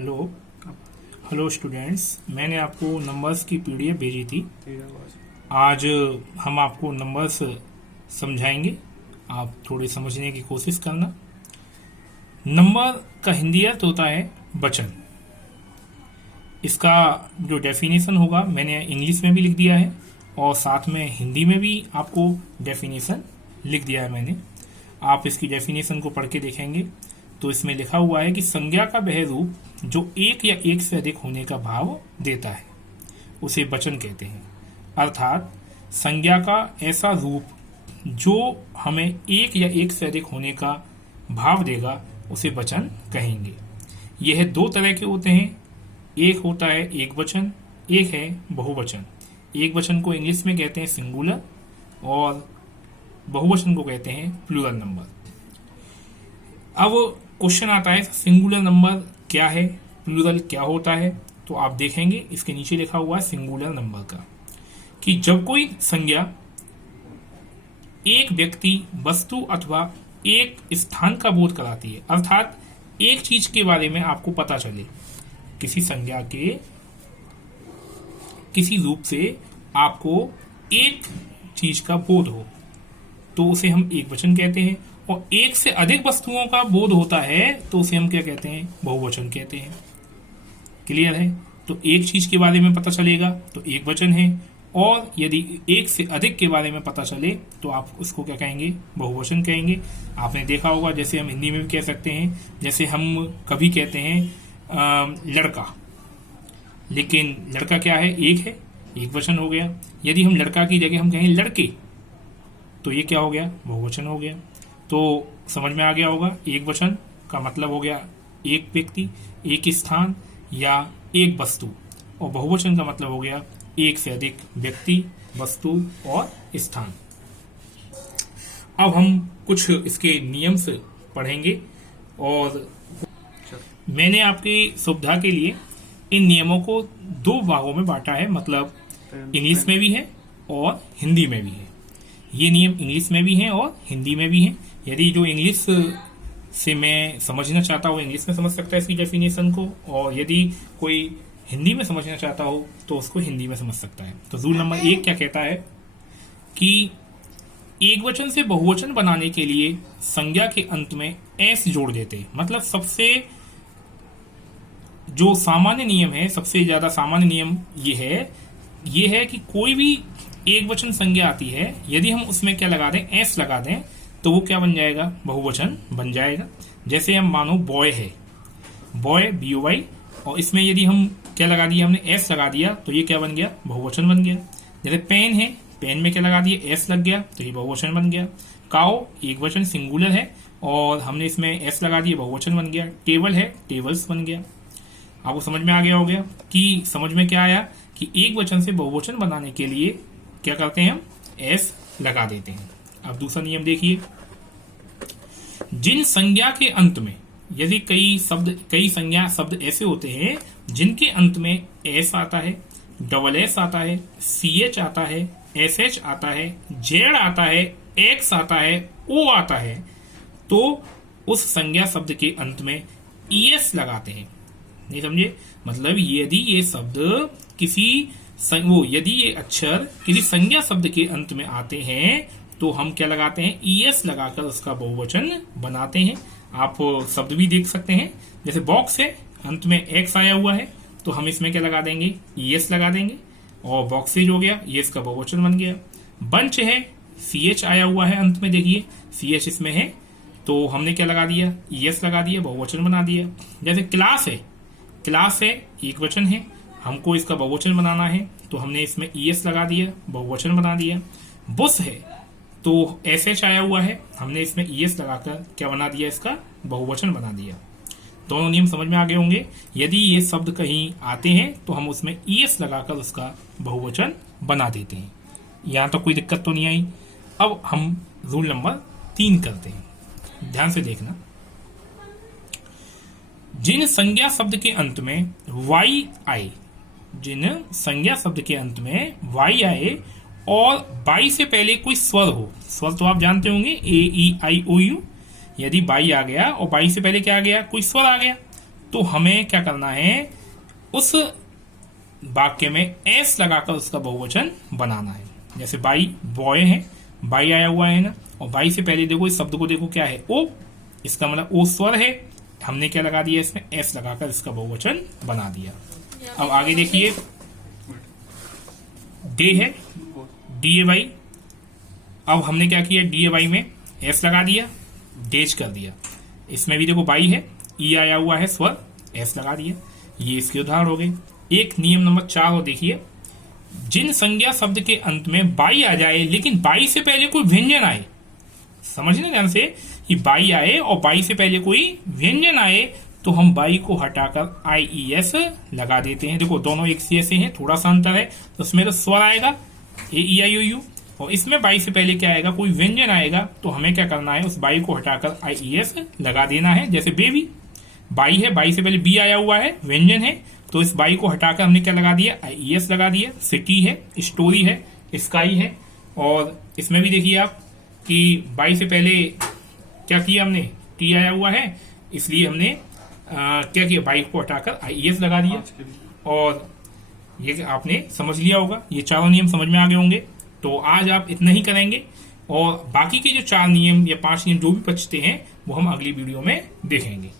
Hello hello students, मैंने आपको numbers की पीडीएफ भेजी थी। आज हम आपको नंबर्स समझाएंगे। आप थोड़ी समझने की कोशिश करना। नंबर का हिंदी अर्थ होता है वचन। इसका जो डेफिनेशन होगा मैंने इंग्लिश में भी लिख दिया है और साथ में हिंदी में भी आपको डेफिनेशन लिख दिया है मैंने। आप इसकी डेफिनेशन को पढ़ के देखेंगे तो इसमें लिखा हुआ है कि संज्ञा का वह रूप जो एक या एक से अधिक होने का भाव देता है उसे वचन कहते हैं। अर्थात संज्ञा का ऐसा रूप जो हमें एक या एक से अधिक होने का भाव देगा उसे वचन कहेंगे। यह दो तरह के होते हैं। एक होता है एक वचन, एक है बहुवचन। एक वचन को इंग्लिश में कहते हैं सिंगुलर और बहुवचन को कहते हैं प्लूरल नंबर। अब क्वेश्चन आता है सिंगुलर नंबर क्या है, प्लूरल क्या होता है। तो आप देखेंगे इसके नीचे लिखा हुआ है सिंगुलर नंबर का कि जब कोई संज्ञा एक व्यक्ति, वस्तु अथवा एक स्थान का बोध कराती है, अर्थात एक चीज के बारे में आपको पता चले, किसी संज्ञा के किसी रूप से आपको एक चीज का बोध हो तो उसे हम एक वचन कहते हैं। और एक से अधिक वस्तुओं का बोध होता है तो उसे हम क्या कहते हैं, बहुवचन कहते हैं। क्लियर है? तो एक चीज के बारे में पता चलेगा तो एक वचन है, और यदि एक से अधिक के बारे में पता चले तो आप उसको क्या कहेंगे, बहुवचन कहेंगे। आपने देखा होगा जैसे हम हिंदी में भी कह सकते हैं, जैसे हम कभी कहते हैं लड़का, लेकिन लड़का क्या है, एक है, एक वचन हो गया। यदि हम लड़का की जगह हम कहें लड़के तो ये क्या हो गया, बहुवचन हो गया। तो समझ में आ गया होगा, एक वचन का मतलब हो गया एक व्यक्ति, एक स्थान या एक वस्तु, और बहुवचन का मतलब हो गया एक से अधिक व्यक्ति, वस्तु और स्थान। अब हम कुछ इसके नियम से पढ़ेंगे और मैंने आपकी सुविधा के लिए इन नियमों को दो भागों में बांटा है, मतलब इंग्लिश में भी है और हिंदी में भी है। ये नियम इंग्लिश में भी हैं और हिंदी में भी हैं। यदि जो इंग्लिश से मैं समझना चाहता हूँ इंग्लिश में समझ सकता है इसकी डेफिनेशन को, और यदि कोई हिंदी में समझना चाहता हो तो उसको हिंदी में समझ सकता है। तो रूल नंबर 1 क्या कहता है कि एक वचन से बहुवचन बनाने के लिए संज्ञा के अंत में एस जोड़ देते। मतलब सबसे जो सामान्य नियम है, सबसे ज्यादा सामान्य नियम ये है कि कोई भी एक वचन संज्ञा आती है, यदि हम उसमें क्या लगा दें, एस लगा दें, तो वो क्या बन जाएगा, बहुवचन बन जाएगा। जैसे हम मानो बॉय है, बॉय BOY, और इसमें यदि हम क्या लगा दिया, हमने एस लगा दिया तो ये क्या बन गया, बहुवचन बन गया। जैसे पेन है, पेन में क्या लगा दिया, एस लग गया तो ये बहुवचन बन गया। काउ एक वचन सिंगुलर है और हमने इसमें एस लगा दिया, बहुवचन बन गया। टेबल है, टेबल्स बन गया। आपको समझ में आ गया हो गया कि समझ में क्या आया कि एक वचन से बहुवचन बनाने के लिए क्या करते हैं, हम एस लगा देते हैं। अब दूसरा नियम देखिए, जिन संज्ञा के अंत में, यदि कई संज्ञा शब्द ऐसे होते हैं जिनके अंत में एस आता है, डबल एस आता है, CH आता है, SH आता है, जेड आता है, एक्स आता है, O आता है, तो उस संज्ञा शब्द के अंत में ES लगाते हैं। नहीं समझे? मतलब यदि ये शब्द यदि ये अक्षर किसी संज्ञा शब्द के अंत में आते हैं तो हम क्या लगाते हैं, ES लगाकर उसका बहुवचन बनाते हैं। आप शब्द भी देख सकते हैं, जैसे बॉक्स है, अंत में X आया हुआ है तो हम इसमें क्या लगा देंगे, ES लगा देंगे और बॉक्सेज हो गया, ये इसका बहुवचन बन गया। बंच है, CH आया हुआ है अंत में, देखिए CH इसमें है तो हमने क्या लगा दिया, ES लगा दिया, बहुवचन बना दिया। जैसे क्लास है, क्लास है, एक वचन है, हमको इसका बहुवचन बनाना है तो हमने इसमें ES लगा दिया, बहुवचन बना दिया। बुस है तो SH आया हुआ है, हमने इसमें ES लगाकर क्या बना दिया, इसका बहुवचन बना दिया। दोनों नियम समझ में आ गए होंगे। यदि ये शब्द कहीं आते हैं तो हम उसमें ES लगाकर उसका बहुवचन बना देते हैं। यहाँ तो कोई दिक्कत तो नहीं आई। अब हम रूल नंबर 3 करते हैं, ध्यान से देखना। जिन संज्ञा शब्द के अंत में Y आए, जिन संज्ञा शब्द के अंत में Y आए और बाई से पहले कोई स्वर हो, स्वर तो आप जानते होंगे, A E I O U, यदि बाई आ गया और बाई से पहले क्या आ गया, कोई स्वर आ गया, तो हमें क्या करना है, उस वाक्य में एस लगाकर उसका बहुवचन बनाना है। जैसे बाई बॉय है, बाई आया हुआ है ना, और बाई से पहले देखो इस शब्द को देखो क्या है, ओ, इसका मतलब ओ स्वर है, हमने क्या लगा दिया इसमें, एस लगाकर इसका बहुवचन बना दिया। अब आगे देखिए, डे है, डी ए वाई, अब हमने क्या किया, डी ए वाई में एस लगा दिया, डेज कर दिया। इसमें भी देखो बाई है, ई आया हुआ है स्वर, एस लगा दिया। ये इसके उदाहरण हो गए। एक नियम नंबर 4 और देखिए, जिन संज्ञा शब्द के अंत में बाई आ जाए लेकिन बाई से पहले कोई व्यंजन आए, समझना ध्यान से, कि बाई आए और बाई से पहले कोई व्यंजन आए तो हम बाई को हटाकर आई ई एस लगा देते हैं। देखो दोनों एक से हैं, थोड़ा सा अंतर है, तो उसमें तो स्वर आएगा ए ई आई ओ यू, और इसमें बाई से पहले क्या आएगा, कोई व्यंजन आएगा, तो हमें क्या करना है, उस बाई को हटाकर आई ई एस लगा देना है। जैसे बेबी, बाई है, बाई से पहले बी आया हुआ है, व्यंजन है, तो इस बाई को हटाकर हमने क्या लगा दिया, आई ई एस लगा दिया। सिटी है, स्टोरी है, स्काई है, और इसमें भी देखिए आप कि बाई से पहले क्या किया हमने, टी आया हुआ है, इसलिए हमने क्या किया, बाई को हटाकर आई ई एस लगा दिया। और ये आपने समझ लिया होगा, ये चारों नियम समझ में आ गए होंगे। तो आज आप इतना ही करेंगे, और बाकी के जो 4 नियम या 5 नियम जो भी बचते हैं वो हम अगली वीडियो में देखेंगे।